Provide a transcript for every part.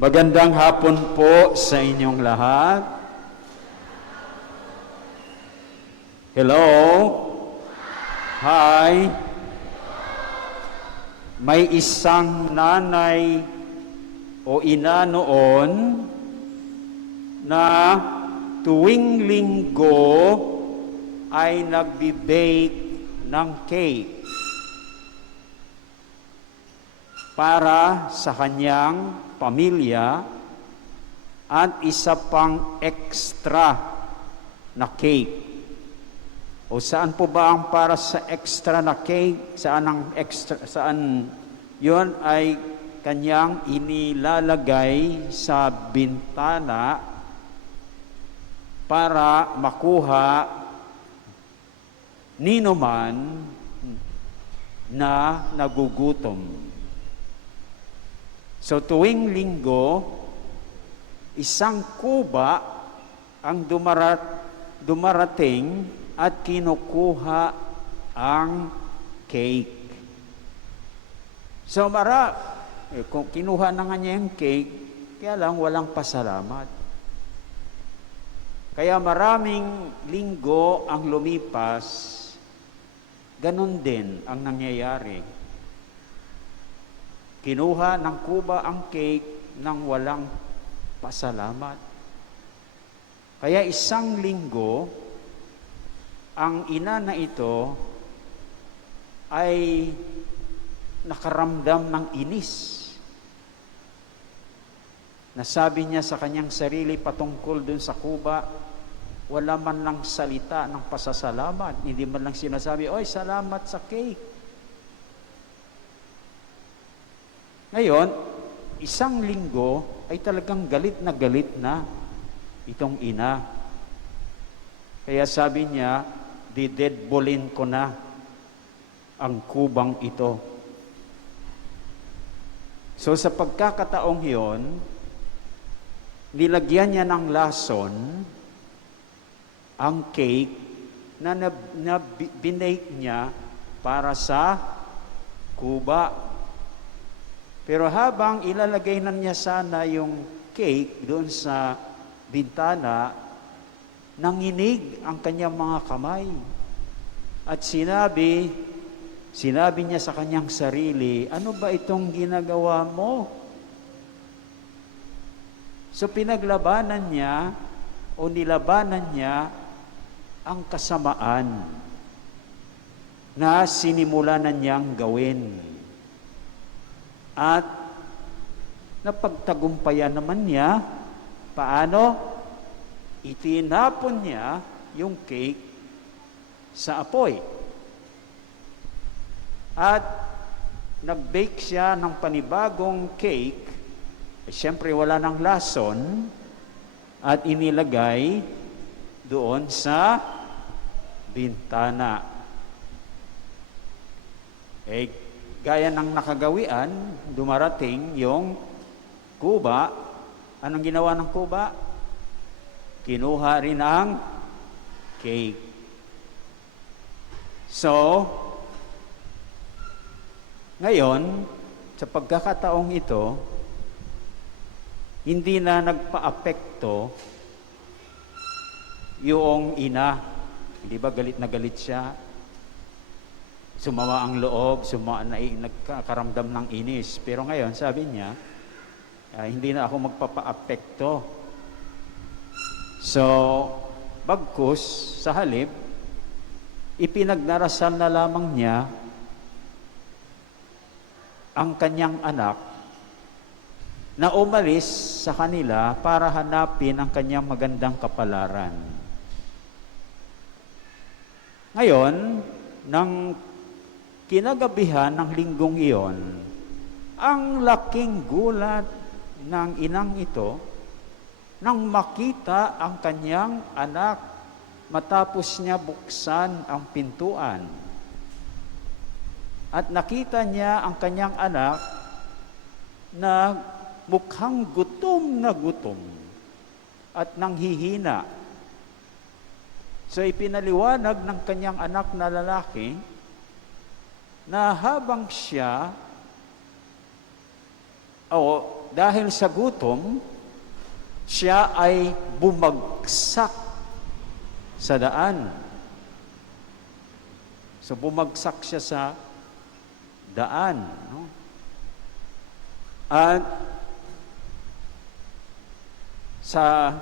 Magandang hapon po sa inyong lahat. Hello? Hi? May isang nanay o ina noon na tuwing linggo ay nagbi-bake ng cake para sa kanyang pamilya at isa pang extra na cake. O saan po ba ang para sa extra na cake? Saan yon ay kanyang inilalagay sa bintana para makuha nino man na nagugutom. So tuwing linggo, isang kuba ang dumarating at kinukuha ang cake. So kung kinuha na nga niya yung cake, kaya lang walang pasalamat. Kaya maraming linggo ang lumipas, ganun din ang nangyayari. Kinuha ng kuba ang cake nang walang pasalamat. Kaya isang linggo, ang ina na ito ay nakaramdam ng inis. Nasabi niya sa kanyang sarili patungkol dun sa kuba, wala man lang salita ng pasasalamat. Hindi man lang sinasabi, oy, salamat sa cake. Ngayon, isang linggo ay talagang galit na itong ina. Kaya sabi niya, didedbolin ko na ang kubang ito. So sa pagkakataong iyon, nilagyan niya ng lason ang cake na binake niya para sa kuba. Pero habang ilalagay na niya sana yung cake doon sa bintana, nanginig ang kanyang mga kamay. At sinabi niya sa kanyang sarili, ano ba itong ginagawa mo? So pinaglabanan niya o nilabanan niya ang kasamaan na sinimulan na niyang gawin. At napagtagumpayan naman niya, paano? Itinapon niya yung cake sa apoy. At nag-bake siya ng panibagong cake, siyempre wala ng lason, at inilagay doon sa bintana. Gaya ng nakagawian, dumarating yung kuba. Anong ginawa ng kuba? Kinuha rin ang cake. So, ngayon, sa pagkakataong ito, hindi na nagpa-apekto yung ina. Hindi ba galit na galit siya? Sumawa ang loob, nagkakaramdam ng inis. Pero ngayon, sabi niya, hindi na ako magpapa-apekto. So, bagkus, sa halip, ipinagdarasal na lamang niya ang kanyang anak na umalis sa kanila para hanapin ang kanyang magandang kapalaran. Ngayon, nang kinagabihan ng linggong iyon, ang laking gulat ng inang ito nang makita ang kanyang anak matapos niya buksan ang pintuan. At nakita niya ang kanyang anak na mukhang gutom na gutom at nanghihina. So ipinaliwanag ng kanyang anak na lalaki na habang siya dahil sa gutom, siya ay bumagsak sa daan. So bumagsak siya sa daan. No? At sa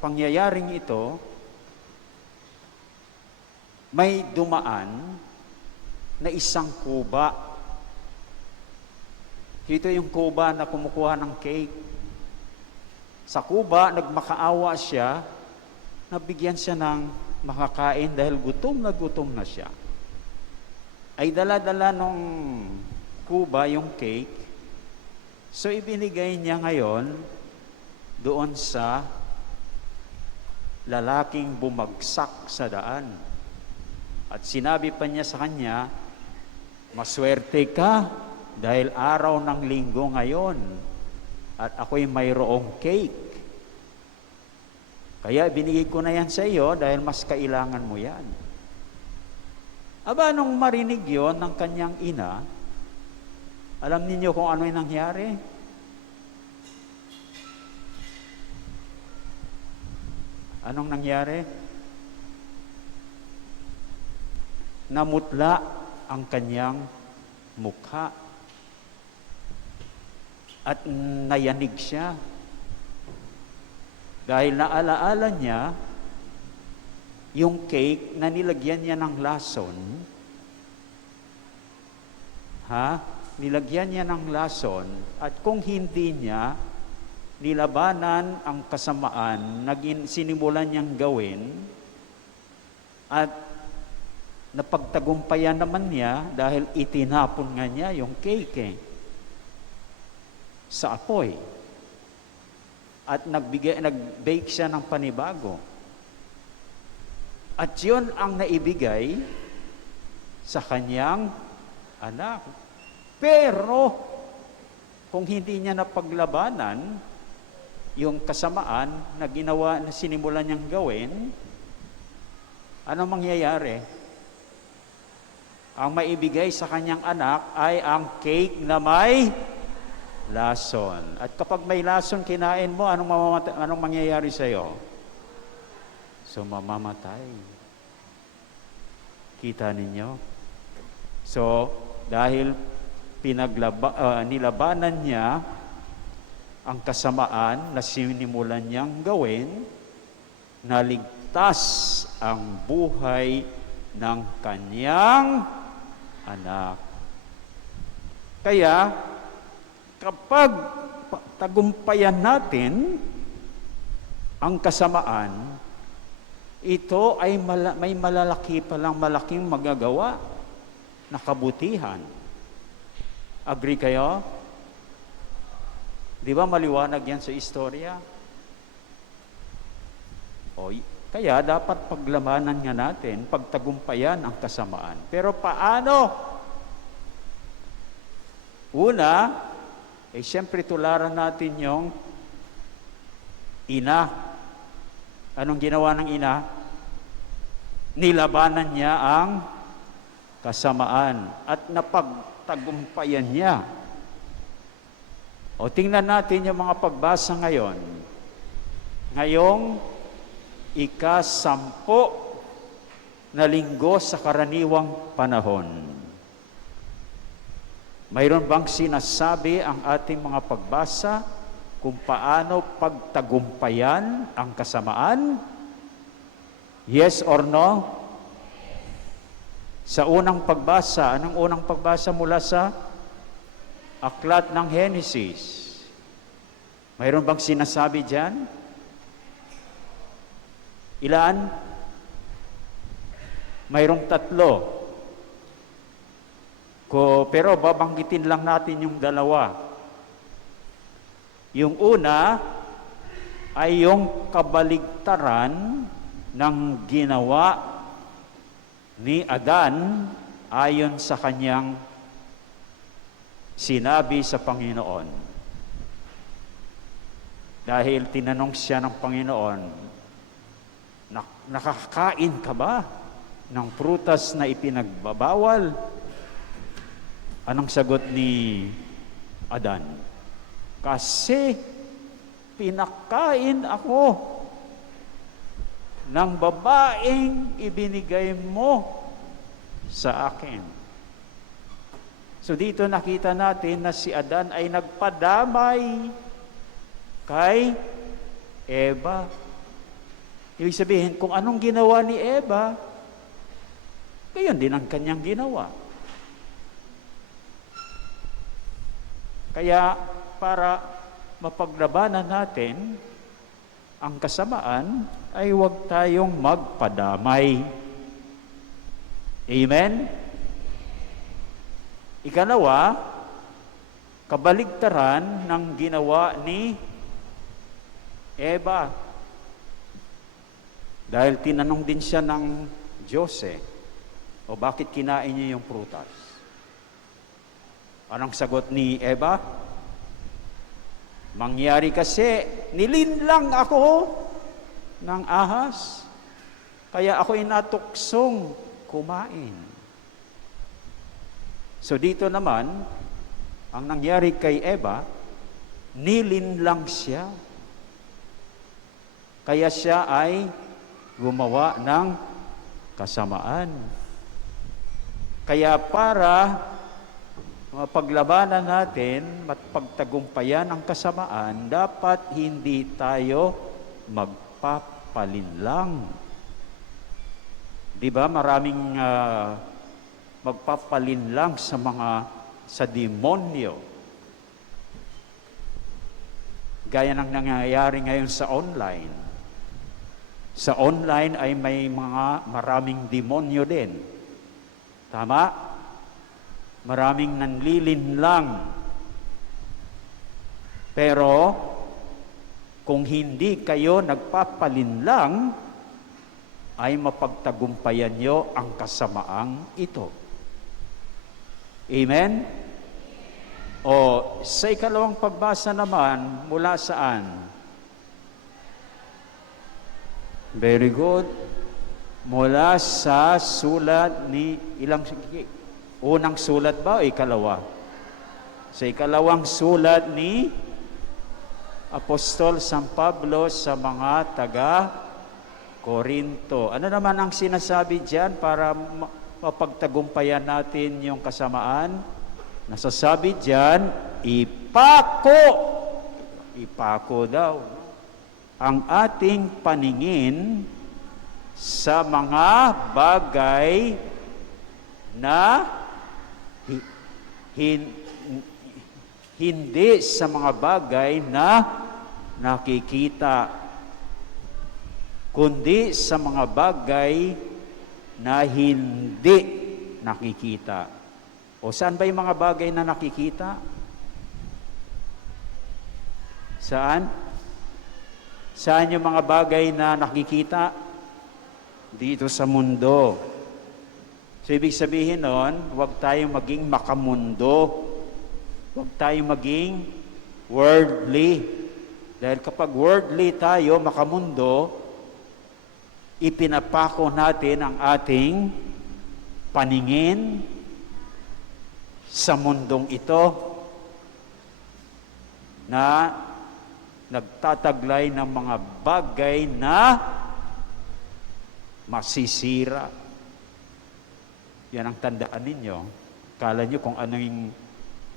pangyayaring ito, may dumaan na isang kuba. Ito yung kuba na kumukuha ng cake. Sa kuba, nagmakaawa siya, nabigyan siya ng makakain dahil gutom na siya. Ay dala-dala nung kuba yung cake, so ibinigay niya ngayon doon sa lalaking bumagsak sa daan. At sinabi pa niya sa kanya, maswerte ka dahil araw ng linggo ngayon at ako'y mayroong cake. Kaya binigay ko na yan sa iyo dahil mas kailangan mo yan. Aba, nung marinig yon ng kanyang ina, alam ninyo kung ano yung nangyari? Anong nangyari? Namutla ang kanyang mukha at nayanig siya. Dahil naalaala niya yung cake na nilagyan niya ng lason. Nilagyan niya ng lason at kung hindi niya nilabanan ang kasamaan na sinimulan niyang gawin at napagtagumpayan naman niya dahil itinapon nga niya yung cake sa apoy at nag-bake siya ng panibago. At yun ang naibigay sa kanyang anak. Pero kung hindi niya napaglabanan yung kasamaan na ginawa, na sinimulan niyang gawin, ano mangyayari? Ang maibigay sa kanyang anak ay ang cake na may lason. At kapag may lason kinain mo, anong mangyayari sa iyo? So mamamatay. Kita ninyo? So dahil nilabanan niya ang kasamaan na sinimulan niyang gawin, naligtas ang buhay ng kanyang anak. Kaya, kapag tagumpayan natin ang kasamaan, ito ay may malaking magagawa na kabutihan. Agree kayo? Di ba maliwanag yan sa istorya? Kaya dapat paglamanan nga natin, pagtagumpayan ang kasamaan. Pero paano? Una, siyempre tularan natin yung ina. Anong ginawa ng ina? Nilabanan niya ang kasamaan at napagtagumpayan niya. Tingnan natin yung mga pagbasa ngayon. Ngayong ika-10 na linggo sa karaniwang panahon. Mayroon bang sinasabi ang ating mga pagbasa kung paano pagtagumpayan ang kasamaan? Yes or no? Sa unang pagbasa, anong unang pagbasa mula sa aklat ng Henesis? Mayroon bang sinasabi diyan? Ilan? Mayroong 3. Pero babanggitin lang natin yung 2. Yung una ay yung kabaligtaran ng ginawa ni Adan ayon sa kanyang sinabi sa Panginoon. Dahil tinanong siya ng Panginoon, nakakain ka ba ng prutas na ipinagbabawal? Anong sagot ni Adan? Kasi pinakain ako ng babaeng ibinigay mo sa akin. So dito nakita natin na si Adan ay nagpadamay kay Eva. Ibig sabihin, kung anong ginawa ni Eva, gayon din ang kanyang ginawa. Kaya para mapaglabanan natin ang kasamaan, ay huwag tayong magpadamay. Amen? Ikalawa, kabaligtaran ng ginawa ni Eva. Dahil tinanong din siya ng Diyos o bakit kinain niya yung prutas? Anong sagot ni Eva? Mangyari kasi, nilinlang ako ng ahas, kaya ako'y natuksong kumain. So dito naman, ang nangyari kay Eva, nilinlang siya. Kaya siya ay gumawa ng kasamaan. Kaya para mapaglabanan natin at pagtagumpayan ang kasamaan, dapat hindi tayo magpapalinlang. Di ba? Maraming magpapalinlang sa demonyo. Gaya ng nangyayari ngayon sa online. Sa online ay may maraming demonyo din. Tama? Maraming nanlilinlang. Pero, kung hindi kayo nagpapalinlang, ay mapagtagumpayan nyo ang kasamaang ito. Amen? O, sa ikalawang pagbasa naman, mula saan? Very good. Mula sa sulat ni unang sulat ba o ikalawa? Sa ikalawang sulat ni Apostol San Pablo sa mga taga-Korinto. Ano naman ang sinasabi diyan para mapagtagumpayan natin yung kasamaan? Nasasabi diyan, ipako daw ang ating paningin sa mga bagay na hindi sa mga bagay na nakikita, kundi sa mga bagay na hindi nakikita. O saan ba yung mga bagay na nakikita? Saan? Saan yung mga bagay na nakikita? Dito sa mundo. So, ibig sabihin nun, huwag tayong maging makamundo. Huwag tayong maging worldly. Dahil kapag worldly tayo, makamundo, ipinapako natin ang ating paningin sa mundong ito na nagtataglay ng mga bagay na masisira. Yan ang tandaan ninyo. Kala nyo kung ano yung,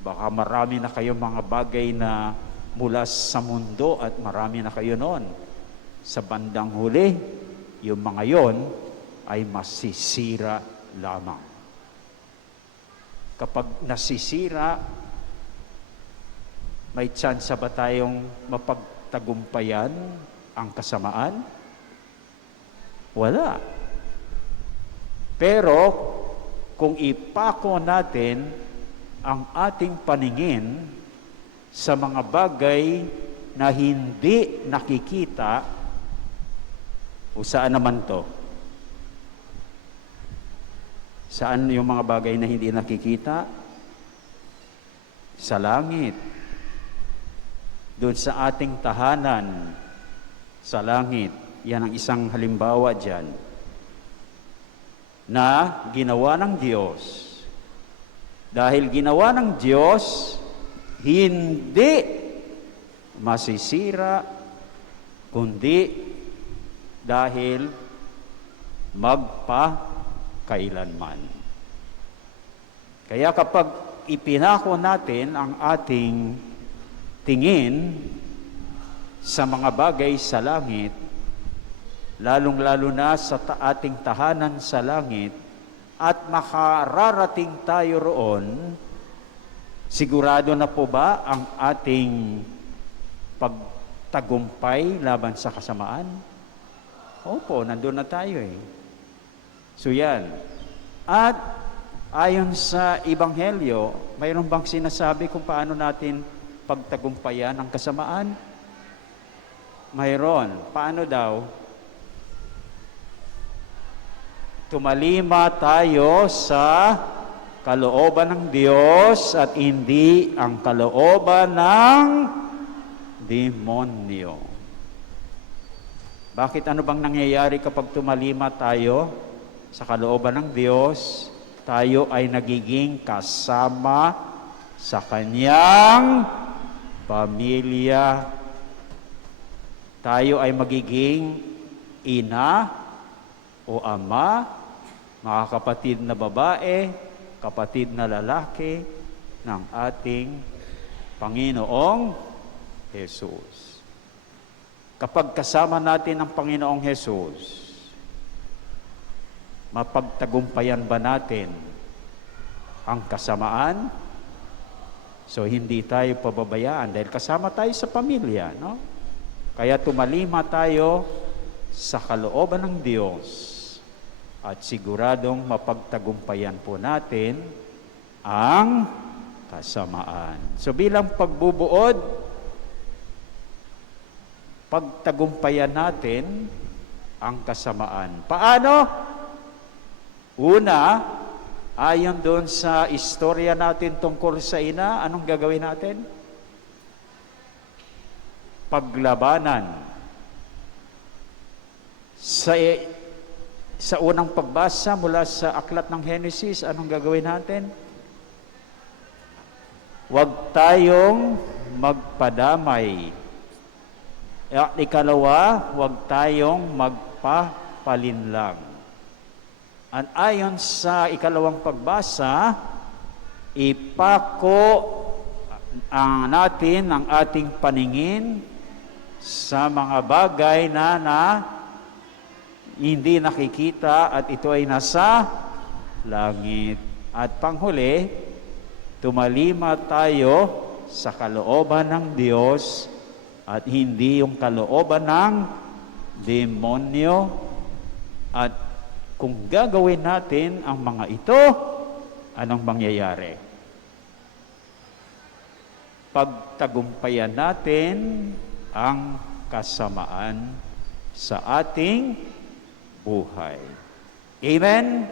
baka marami na kayo mga bagay na mula sa mundo at marami na kayo noon. Sa bandang huli, yung mga yon ay masisira lamang. Kapag nasisira, may tsansa ba tayong mapagtagumpayan ang kasamaan? Wala. Pero, kung ipako natin ang ating paningin sa mga bagay na hindi nakikita, o saan naman to? Saan yung mga bagay na hindi nakikita? Sa langit. Doon sa ating tahanan, sa langit. Yan ang isang halimbawa dyan. Na ginawa ng Diyos. Dahil ginawa ng Diyos, hindi masisira, kundi dahil magpakailanman. Kaya kapag ipinako natin ang ating tingin sa mga bagay sa langit, lalong-lalo na sa ating tahanan sa langit, at makararating tayo roon, sigurado na po ba ang ating pagtagumpay laban sa kasamaan? Opo, nandun na tayo eh. So yan. At ayon sa Ebanghelyo, mayroon bang sinasabi kung paano natin pagtagumpayan ang kasamaan? Mayroon. Paano daw? Tumalima tayo sa kalooban ng Diyos at hindi ang kalooban ng demonyo. Bakit? Ano bang nangyayari kapag tumalima tayo sa kalooban ng Diyos? Tayo ay nagiging kasama sa Kanyang pamilya. Tayo ay magiging ina o ama, mga kapatid na babae, kapatid na lalaki ng ating Panginoong Jesus. Kapag kasama natin ang Panginoong Jesus, mapagtagumpayan ba natin ang kasamaan? So, hindi tayo pababayaan dahil kasama tayo sa pamilya, no? Kaya tumalima tayo sa kalooban ng Diyos at siguradong mapagtagumpayan po natin ang kasamaan. So, bilang pagbubuod, pagtagumpayan natin ang kasamaan. Paano? Una, ayon doon sa istorya natin tungkol sa ina, anong gagawin natin? Paglabanan. Sa unang pagbasa mula sa aklat ng Henesis, anong gagawin natin? Huwag tayong magpadamay. At ikalawa, huwag tayong magpapalinlang. At ayon sa ikalawang pagbasa, ipako natin ang ating paningin sa mga bagay na hindi nakikita at ito ay nasa langit. At panghuli, tumalima tayo sa kalooban ng Diyos at hindi yung kalooban ng demonyo. At kung gagawin natin ang mga ito, anong mangyayari? Pagtagumpayan natin ang kasamaan sa ating buhay. Amen?